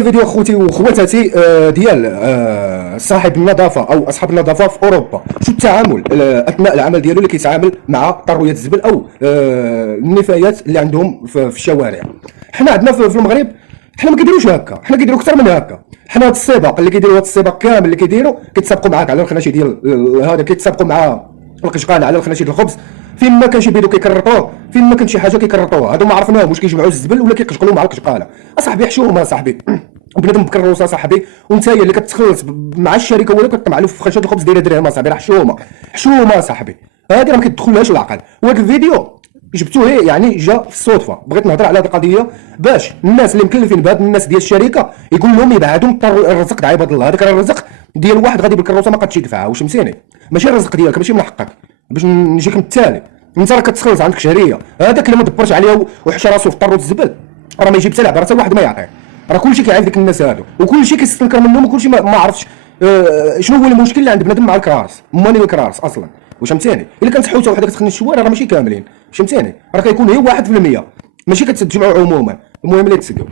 الفيديو اخوتي وخواتاتي ديال صاحب النظافه او اصحاب النظافه في اوروبا. شو التعامل اثناء العمل ديالو اللي كيتعامل مع طرويات الزبل او النفايات اللي عندهم في الشوارع. حنا عندنا في المغرب حنا ما كيديروش هكا، حنا كيديروا اكثر من هكا. حنا هاد السباق اللي كيديروا، هاد السباق كامل اللي كيديروا كيتسابقوا معاك على الخناشي ديال هذا، كيتسابقوا مع القشقان على الخناشي ديال الخبز. فين ما كان شي بيدو كيكرطوه، فين ما كان شي حاجه كيكرطوها. هادو ما عرفناهم واش كيجمعوا الزبل ولا كيقشقلوه مع القشقاله. اصاحبي حشومه اصاحبي بنادم بكروسه صاحبي، وانت هي اللي كتخلص مع الشركه ولا كتطمع له في خشات الخبز دايره درهم اصاحبي. راه حشومه صاحبي، هادي راه ما كيدخلهاش العقل. وهذا الفيديو جبتوه يعني جا في الصدفه. بغيت نهضر على هذه القضيه باش الناس اللي مكلفين بهاد الناس ديال الشركه يقول لهم يبعدوا من الرزق ديال عباد الله. هذاك راه الرزق ديال واحد غادي بالكروسه ما قادش يدفعها، واش فهمتيني؟ ماشي الرزق ديالك، ماشي من حقك باش نجيك مثالي. انت راه كتخلص عندك شهريه، هذاك اللي ما دبرش عليها وحشى راسو في طروت الزبل راه ما يجيب حتى لعبه، راه حتى واحد ما يعطيه. راه كلشي كيعرف ديك الناس هادو، وكلشي كيستنكر منهم، وكلشي ما عرفش شنو هو المشكل اللي عند بنادم مع الكراس. ماني الكراس اصلا، واش فهمتيني؟ الا كانت حوته وحده كتخني الشوارع راه ماشي كاملين، واش فهمتيني؟ راه كيكون هي 1%، ماشي كتجمعوا عموما. المهم اللي تسقوا